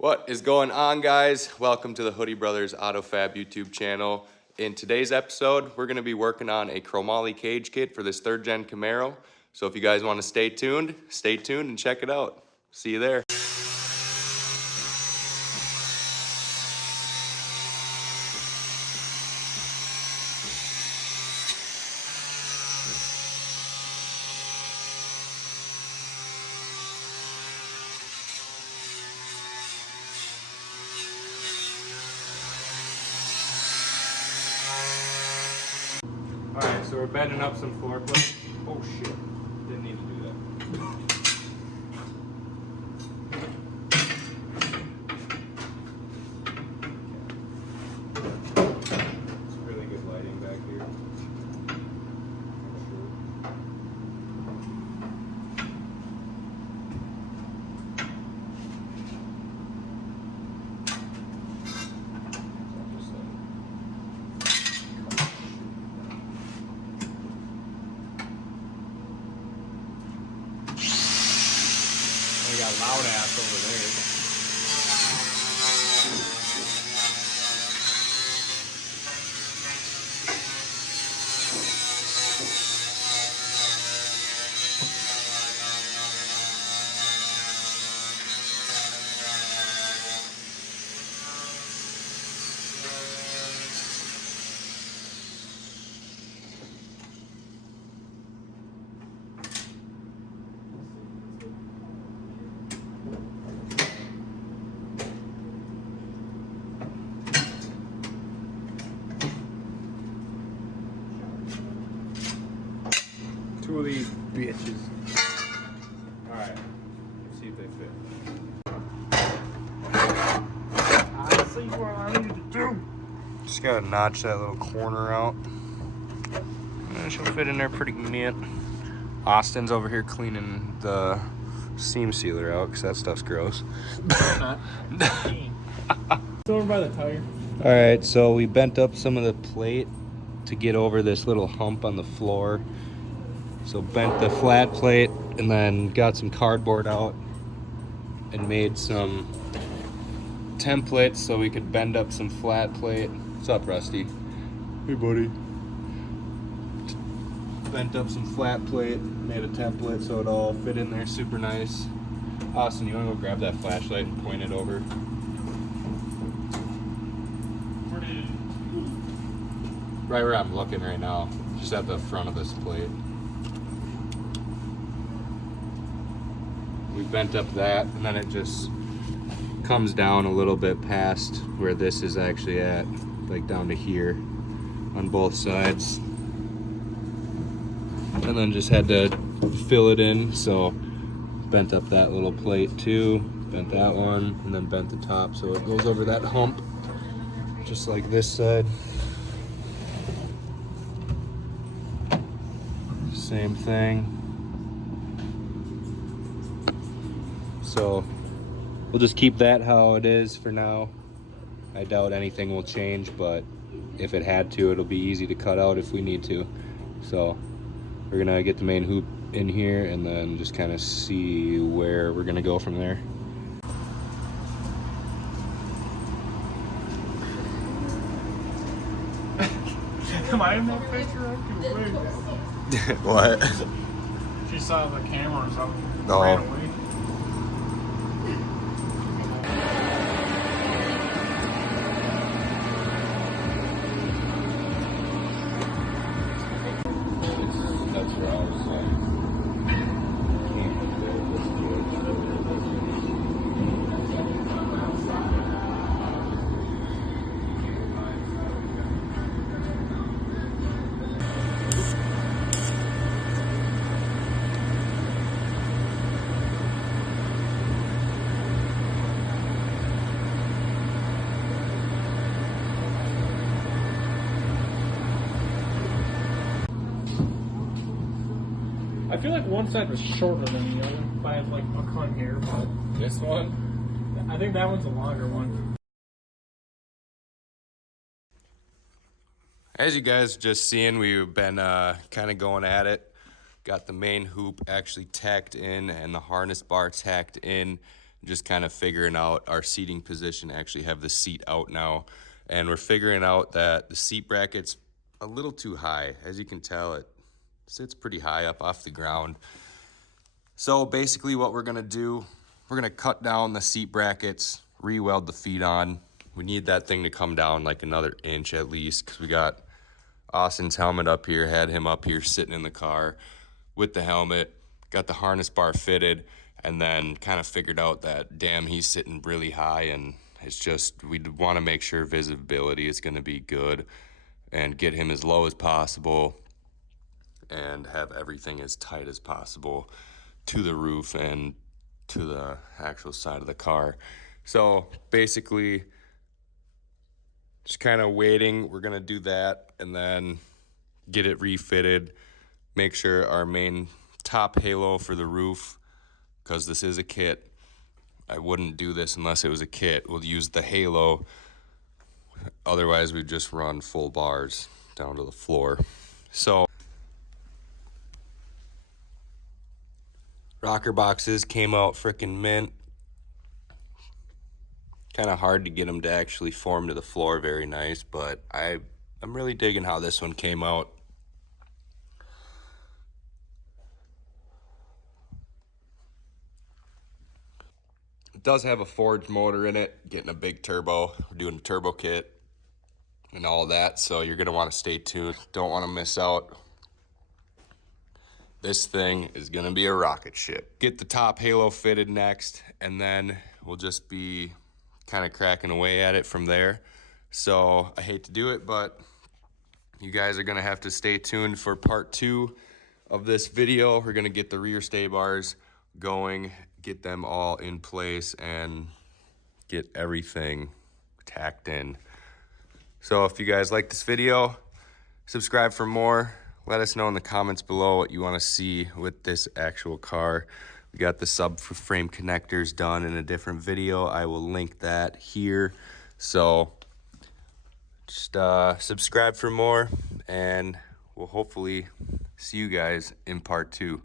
What is going on, guys? Welcome to the Hoodie Brothers Auto Fab YouTube channel. In today's episode, we're gonna be working on a chromoly cage kit for this 3rd gen Camaro. So if you guys wanna stay tuned and check it out. See you there. Alright, so we're bending up some floor plates. Oh shit, didn't need to do that. It's really good lighting back here. We got loud ass over there. Two of these bitches. Alright, let's see if they fit. I see what I need to do. Just gotta notch that little corner out. And she'll fit in there pretty neat. Austin's over here cleaning the seam sealer out because that stuff's gross. It's over by the tire. Alright, so we bent up some of the plate to get over this little hump on the floor. So bent the flat plate and then got some cardboard out and made some templates so we could bend up some flat plate. What's up, Rusty? Hey, buddy. Bent up some flat plate, made a template so it all fit in there super nice. Austin, you wanna go grab that flashlight and point it over? Right where I'm looking right now, just at the front of this plate. We bent up that, and then it just comes down a little bit past where this is actually at, like down to here on both sides. And then just had to fill it in, so bent up that little plate too, bent that one, and then bent the top so it goes over that hump, just like this side. Same thing. So we'll just keep that how it is for now. I doubt anything will change, but if it had to, it'll be easy to cut out if we need to. So we're gonna get the main hoop in here and then just kind of see where we're gonna go from there. Am I in that picture? What? She saw the camera or something. No. Ran away. That's where I was like, I feel like one side was shorter than the other, if I had like a cut here, but this one? I think that one's a longer one. As you guys just seen, we've been kind of going at it. Got the main hoop actually tacked in and the harness bar tacked in just kind of figuring out our seating position. Actually have the seat out now, and we're figuring out that the seat bracket's a little too high. As you can tell, it sits pretty high up off the ground. So basically what we're gonna do, we're gonna cut down the seat brackets, re-weld the feet on. We need that thing to come down like another inch at least, because we got Austin's helmet up here, had him up here sitting in the car with the helmet, got the harness bar fitted, and then kind of figured out that, damn, he's sitting really high, and it's just, we want to make sure visibility is going to be good and get him as low as possible and have everything as tight as possible to the roof and to the actual side of the car. So basically, just kind of waiting. We're gonna do that and then get it refitted, make sure our main top halo for the roof, because this is a kit, I wouldn't do this unless it was a kit. We'll use the halo, otherwise we'd just run full bars down to the floor. So rocker boxes came out freaking mint. Kind of hard to get them to actually form to the floor very nice, but I'm really digging how this one came out. It does have a forged motor in it, getting a big turbo. We're doing a turbo kit and all that, so you're gonna want to stay tuned. Don't want to miss out. This thing is gonna be a rocket ship. Get the top halo fitted next, and then we'll just be kind of cracking away at it from there. So I hate to do it, but you guys are gonna have to stay tuned for part 2 of this video. We're gonna get the rear stay bars going, get them all in place, and get everything tacked in. So if you guys like this video, subscribe for more. Let us know in the comments below what you want to see with this actual car. We got the subframe connectors done in a different video. I will link that here. So just subscribe for more, and we'll hopefully see you guys in part 2.